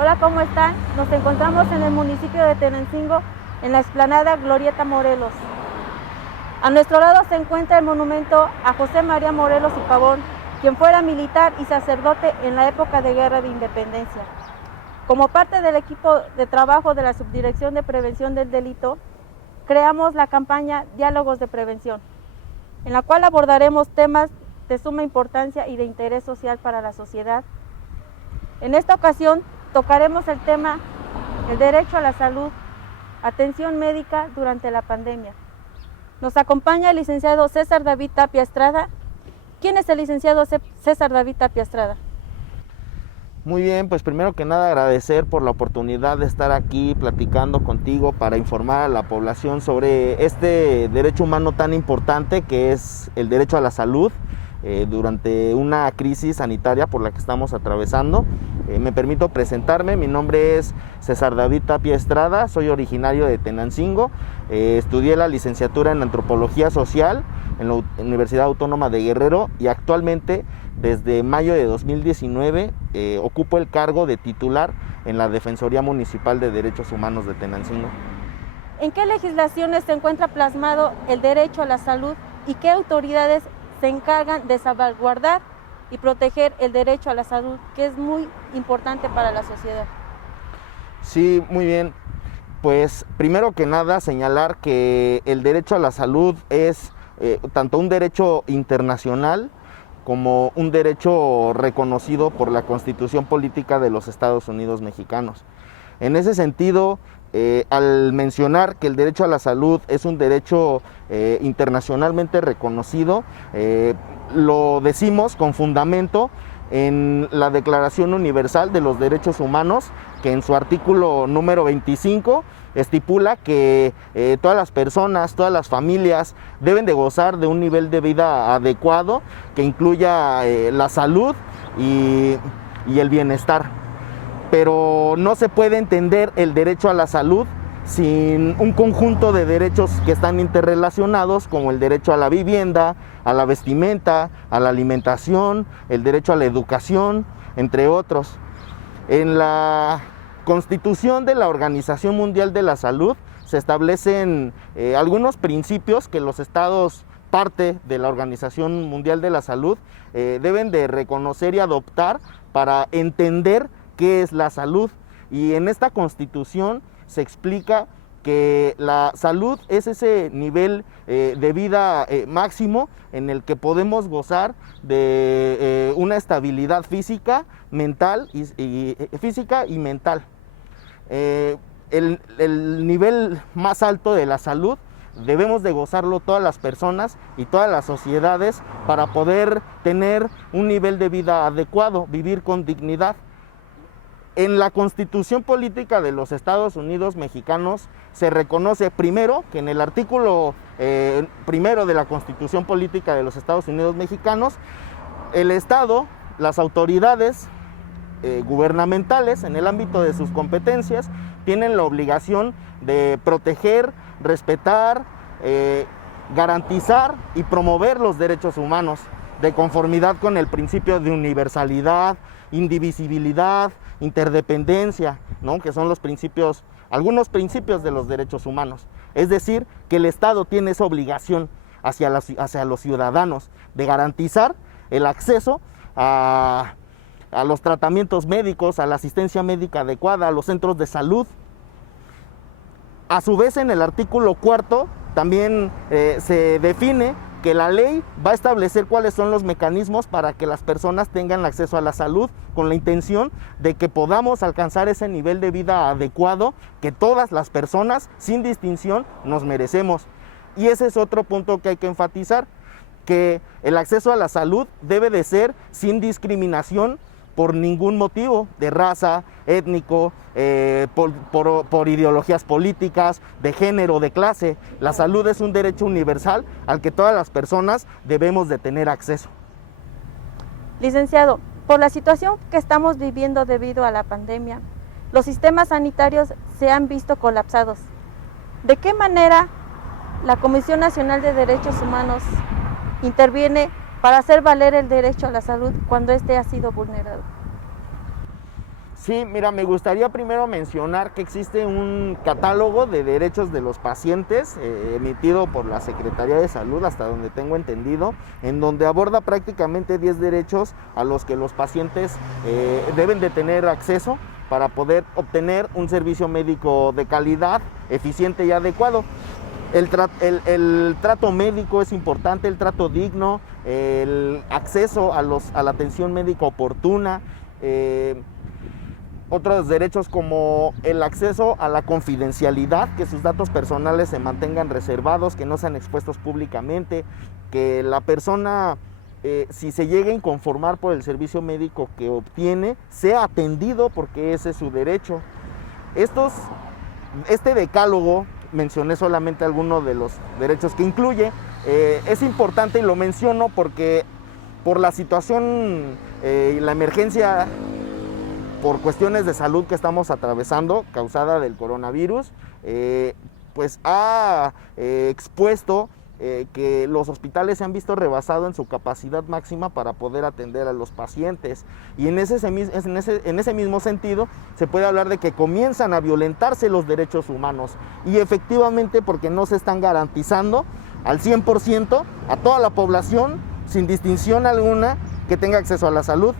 Hola, ¿cómo están? Nos encontramos en el municipio de Tenancingo, en la explanada Glorieta Morelos. A nuestro lado se encuentra el monumento a José María Morelos y Pavón, quien fuera militar y sacerdote en la época de Guerra de Independencia. Como parte del equipo de trabajo de la Subdirección de Prevención del Delito, creamos la campaña Diálogos de Prevención, en la cual abordaremos temas de suma importancia y de interés social para la sociedad. En esta ocasión tocaremos el tema, el derecho a la salud, atención médica durante la pandemia. Nos acompaña el licenciado César David Tapia Estrada. ¿Quién es el licenciado César David Tapia Estrada? Muy bien, pues primero que nada agradecer por la oportunidad de estar aquí platicando contigo para informar a la población sobre este derecho humano tan importante que es el derecho a la salud durante una crisis sanitaria por la que estamos atravesando. Me permito presentarme, mi nombre es César David Tapia Estrada, soy originario de Tenancingo, estudié la licenciatura en Antropología Social en la Universidad Autónoma de Guerrero y actualmente desde mayo de 2019 ocupo el cargo de titular en la Defensoría Municipal de Derechos Humanos de Tenancingo. ¿En qué legislaciones se encuentra plasmado el derecho a la salud y qué autoridades se encargan de salvaguardar y proteger el derecho a la salud, que es muy importante para la sociedad? Sí, muy bien. Pues primero que nada señalar que el derecho a la salud es tanto un derecho internacional como un derecho reconocido por la Constitución Política de los Estados Unidos Mexicanos. En ese sentido, al mencionar que el derecho a la salud es un derecho internacionalmente reconocido, lo decimos con fundamento en la Declaración Universal de los Derechos Humanos, que en su artículo número 25 estipula que todas las personas, todas las familias deben de gozar de un nivel de vida adecuado que incluya la salud y el bienestar. Pero no se puede entender el derecho a la salud sin un conjunto de derechos que están interrelacionados, como el derecho a la vivienda, a la vestimenta, a la alimentación, el derecho a la educación, entre otros. En la Constitución de la Organización Mundial de la Salud se establecen algunos principios que los estados, parte de la Organización Mundial de la Salud, deben de reconocer y adoptar para entender qué es la salud. Y en esta Constitución se explica que la salud es ese nivel de vida máximo en el que podemos gozar de una estabilidad física, mental física y mental. El nivel más alto de la salud debemos de gozarlo todas las personas y todas las sociedades para poder tener un nivel de vida adecuado, vivir con dignidad. En la Constitución Política de los Estados Unidos Mexicanos se reconoce primero que en el artículo primero de la Constitución Política de los Estados Unidos Mexicanos, el Estado, las autoridades gubernamentales en el ámbito de sus competencias tienen la obligación de proteger, respetar, garantizar y promover los derechos humanos de conformidad con el principio de universalidad, indivisibilidad, interdependencia, ¿no? Que son los principios, algunos principios de los derechos humanos. Es decir, que el Estado tiene esa obligación hacia los ciudadanos de garantizar el acceso a los tratamientos médicos, a la asistencia médica adecuada, a los centros de salud. A su vez, en el artículo 4 también se define que la ley va a establecer cuáles son los mecanismos para que las personas tengan acceso a la salud, con la intención de que podamos alcanzar ese nivel de vida adecuado que todas las personas, sin distinción, nos merecemos. Y ese es otro punto que hay que enfatizar, que el acceso a la salud debe de ser sin discriminación por ningún motivo de raza, étnico, por ideologías políticas, de género, de clase. La salud es un derecho universal al que todas las personas debemos de tener acceso. Licenciado, por la situación que estamos viviendo debido a la pandemia, los sistemas sanitarios se han visto colapsados. ¿De qué manera la Comisión Nacional de Derechos Humanos interviene para hacer valer el derecho a la salud cuando éste ha sido vulnerado? Sí, mira, me gustaría primero mencionar que existe un catálogo de derechos de los pacientes emitido por la Secretaría de Salud, hasta donde tengo entendido, en donde aborda prácticamente 10 derechos a los que los pacientes deben de tener acceso para poder obtener un servicio médico de calidad, eficiente y adecuado. El trato médico es importante, el trato digno, el acceso a la atención médica oportuna, otros derechos como el acceso a la confidencialidad, que sus datos personales se mantengan reservados, que no sean expuestos públicamente, que la persona, si se llega a inconformar por el servicio médico que obtiene, sea atendido porque ese es su derecho. Este decálogo, mencioné solamente algunos de los derechos que incluye, es importante y lo menciono porque por la situación y la emergencia por cuestiones de salud que estamos atravesando, causada del coronavirus, pues ha expuesto que los hospitales se han visto rebasados en su capacidad máxima para poder atender a los pacientes. Y en ese mismo sentido se puede hablar de que comienzan a violentarse los derechos humanos. Y efectivamente porque no se están garantizando al 100% a toda la población, sin distinción alguna, que tenga acceso a la salud.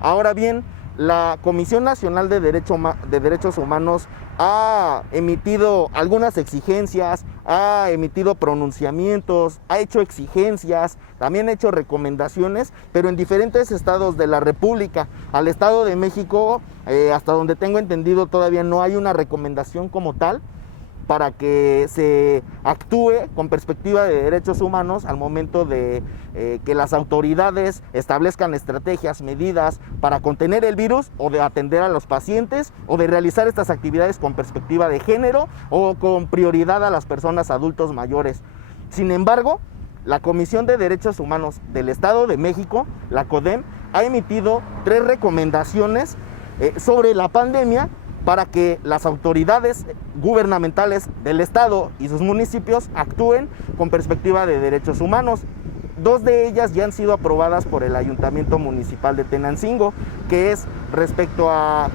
Ahora bien, la Comisión Nacional de Derechos Humanos ha emitido algunas exigencias, ha emitido pronunciamientos, ha hecho exigencias, también ha hecho recomendaciones, pero en diferentes estados de la República. Al Estado de México, hasta donde tengo entendido, todavía no hay una recomendación como tal para que se actúe con perspectiva de derechos humanos al momento de que las autoridades establezcan estrategias, medidas para contener el virus o de atender a los pacientes o de realizar estas actividades con perspectiva de género o con prioridad a las personas adultos mayores. Sin embargo, la Comisión de Derechos Humanos del Estado de México, la CODEM, ha emitido 3 recomendaciones sobre la pandemia para que las autoridades gubernamentales del Estado y sus municipios actúen con perspectiva de derechos humanos. 2 de ellas ya han sido aprobadas por el Ayuntamiento Municipal de Tenancingo, que es respecto a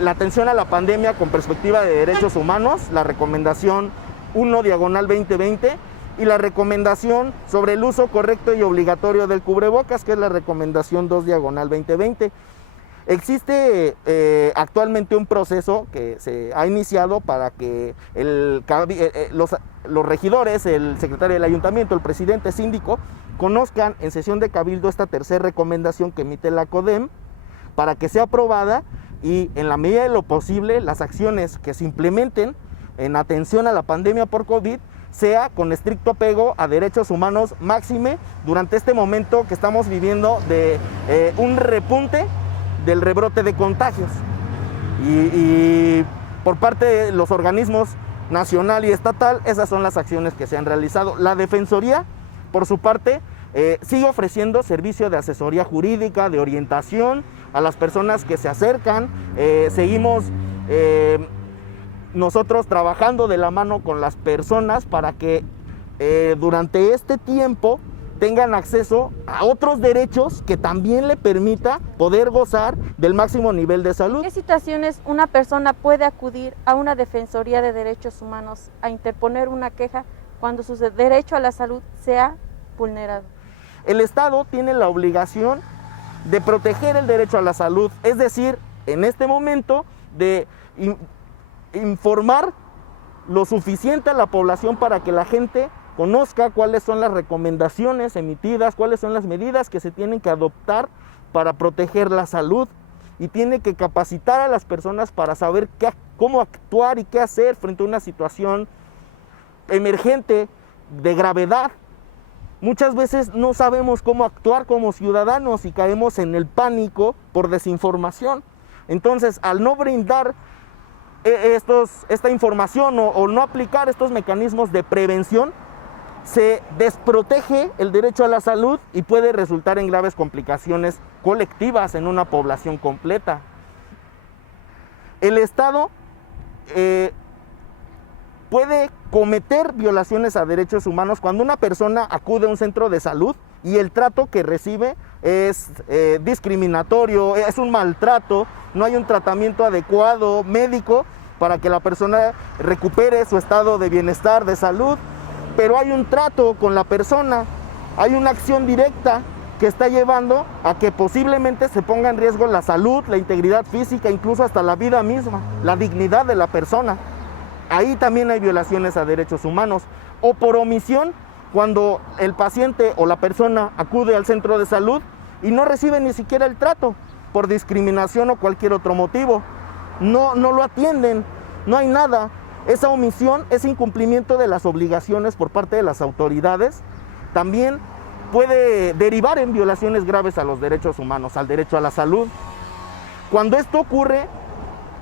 la atención a la pandemia con perspectiva de derechos humanos, la recomendación 1/2020, y la recomendación sobre el uso correcto y obligatorio del cubrebocas, que es la recomendación 2/2020. Existe actualmente un proceso que se ha iniciado para que los regidores, el secretario del ayuntamiento, el presidente, síndico, conozcan en sesión de cabildo esta 3ª recomendación que emite la CODEM para que sea aprobada y en la medida de lo posible las acciones que se implementen en atención a la pandemia por COVID sea con estricto apego a derechos humanos máxime durante este momento que estamos viviendo de un repunte del rebrote de contagios. Y por parte de los organismos nacional y estatal, esas son las acciones que se han realizado. La Defensoría, por su parte, sigue ofreciendo servicio de asesoría jurídica, de orientación a las personas que se acercan. Seguimos nosotros trabajando de la mano con las personas para que durante este tiempo tengan acceso a otros derechos que también le permita poder gozar del máximo nivel de salud. ¿En qué situaciones una persona puede acudir a una Defensoría de Derechos Humanos a interponer una queja cuando su derecho a la salud sea vulnerado? El Estado tiene la obligación de proteger el derecho a la salud, es decir, en este momento de informar lo suficiente a la población para que la gente conozca cuáles son las recomendaciones emitidas, cuáles son las medidas que se tienen que adoptar para proteger la salud, y tiene que capacitar a las personas para saber cómo actuar y qué hacer frente a una situación emergente de gravedad. Muchas veces no sabemos cómo actuar como ciudadanos y caemos en el pánico por desinformación. Entonces, al no brindar esta información o no aplicar estos mecanismos de prevención, se desprotege el derecho a la salud y puede resultar en graves complicaciones colectivas en una población completa. El Estado puede cometer violaciones a derechos humanos cuando una persona acude a un centro de salud y el trato que recibe es discriminatorio, es un maltrato, no hay un tratamiento adecuado médico para que la persona recupere su estado de bienestar, de salud, pero hay un trato con la persona, hay una acción directa que está llevando a que posiblemente se ponga en riesgo la salud, la integridad física, incluso hasta la vida misma, la dignidad de la persona. Ahí también hay violaciones a derechos humanos. O por omisión, cuando el paciente o la persona acude al centro de salud y no recibe ni siquiera el trato por discriminación o cualquier otro motivo. No lo atienden, no hay nada. Esa omisión, ese incumplimiento de las obligaciones por parte de las autoridades, también puede derivar en violaciones graves a los derechos humanos, al derecho a la salud. Cuando esto ocurre,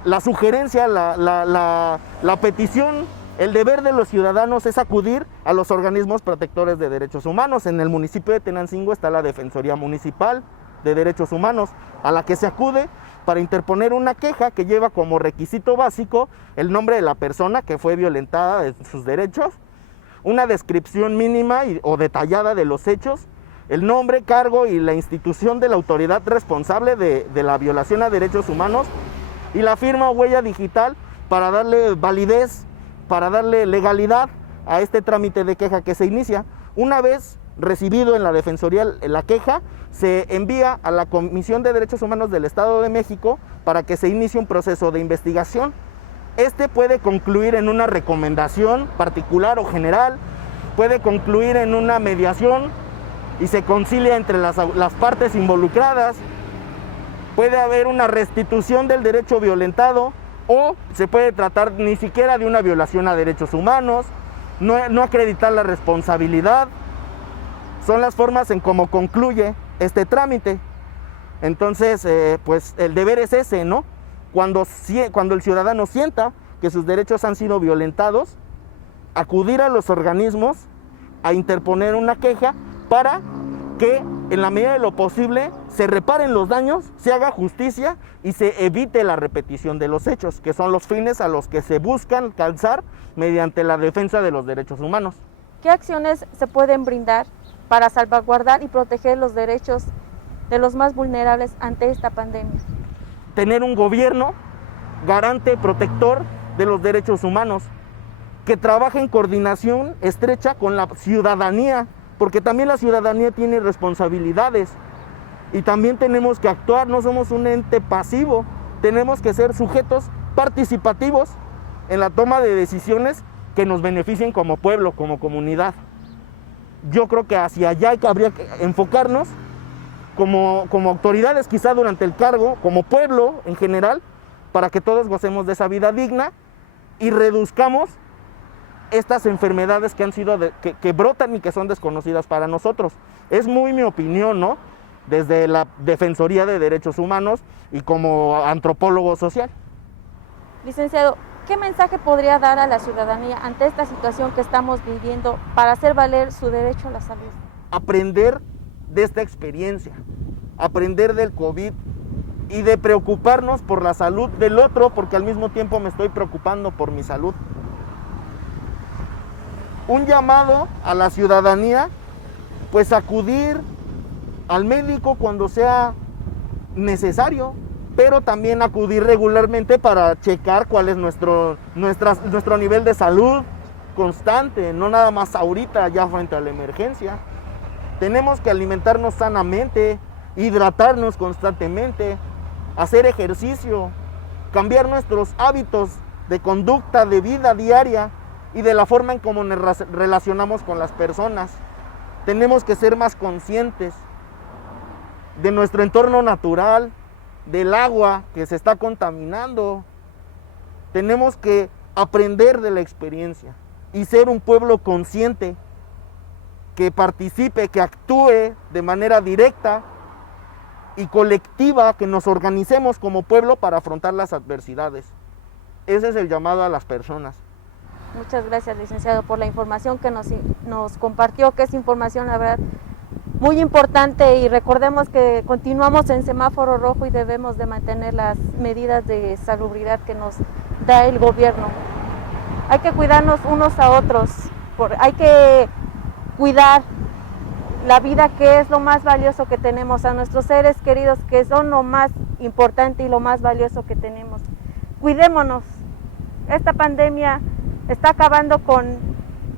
la sugerencia, la petición, el deber de los ciudadanos es acudir a los organismos protectores de derechos humanos. En el municipio de Tenancingo está la Defensoría Municipal de Derechos Humanos, a la que se acude para interponer una queja que lleva como requisito básico el nombre de la persona que fue violentada de sus derechos, una descripción mínima o detallada de los hechos, el nombre, cargo y la institución de la autoridad responsable de la violación a derechos humanos y la firma o huella digital para darle validez, para darle legalidad a este trámite de queja que se inicia. Una vez recibido en la Defensoría la queja, se envía a la Comisión de Derechos Humanos del Estado de México para que se inicie un proceso de investigación. Este puede concluir en una recomendación particular o general, puede concluir en una mediación y se concilia entre las partes involucradas, puede haber una restitución del derecho violentado o se puede tratar ni siquiera de una violación a derechos humanos, no acreditar la responsabilidad. Son las formas en cómo concluye este trámite. Entonces, pues el deber es ese, ¿no? Cuando el ciudadano sienta que sus derechos han sido violentados, acudir a los organismos a interponer una queja para que en la medida de lo posible se reparen los daños, se haga justicia y se evite la repetición de los hechos, que son los fines a los que se buscan alcanzar mediante la defensa de los derechos humanos. ¿Qué acciones se pueden brindar para salvaguardar y proteger los derechos de los más vulnerables ante esta pandemia? Tener un gobierno garante, protector de los derechos humanos, que trabaje en coordinación estrecha con la ciudadanía, porque también la ciudadanía tiene responsabilidades y también tenemos que actuar, no somos un ente pasivo, tenemos que ser sujetos participativos en la toma de decisiones que nos beneficien como pueblo, como comunidad. Yo creo que hacia allá habría que enfocarnos como autoridades quizá durante el cargo, como pueblo en general, para que todos gocemos de esa vida digna y reduzcamos estas enfermedades que han sido que brotan y que son desconocidas para nosotros. Es muy mi opinión, ¿no? Desde la Defensoría de Derechos Humanos y como antropólogo social. Licenciado, ¿qué mensaje podría dar a la ciudadanía ante esta situación que estamos viviendo para hacer valer su derecho a la salud? Aprender de esta experiencia, aprender del COVID y de preocuparnos por la salud del otro, porque al mismo tiempo me estoy preocupando por mi salud. Un llamado a la ciudadanía, pues acudir al médico cuando sea necesario, pero también acudir regularmente para checar cuál es nuestro nivel de salud constante, no nada más ahorita ya frente a la emergencia. Tenemos que alimentarnos sanamente, hidratarnos constantemente, hacer ejercicio, cambiar nuestros hábitos de conducta, de vida diaria y de la forma en cómo nos relacionamos con las personas. Tenemos que ser más conscientes de nuestro entorno natural, del agua que se está contaminando. Tenemos que aprender de la experiencia y ser un pueblo consciente que participe, que actúe de manera directa y colectiva, que nos organicemos como pueblo para afrontar las adversidades. Ese es el llamado a las personas. Muchas gracias, licenciado, por la información que nos compartió, que es información, la verdad, muy importante, y recordemos que continuamos en semáforo rojo y debemos de mantener las medidas de salubridad que nos da el gobierno. Hay que cuidarnos unos a otros, hay que cuidar la vida, que es lo más valioso que tenemos, a nuestros seres queridos, que son lo más importante y lo más valioso que tenemos. Cuidémonos. Esta pandemia está acabando con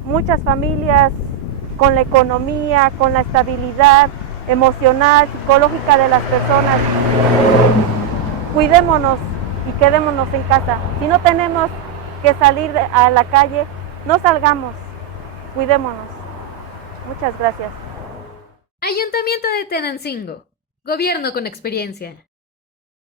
muchas familias, con la economía, con la estabilidad emocional, psicológica de las personas. Cuidémonos y quedémonos en casa. Si no tenemos que salir a la calle, no salgamos. Cuidémonos. Muchas gracias. Ayuntamiento de Tenancingo. Gobierno con experiencia.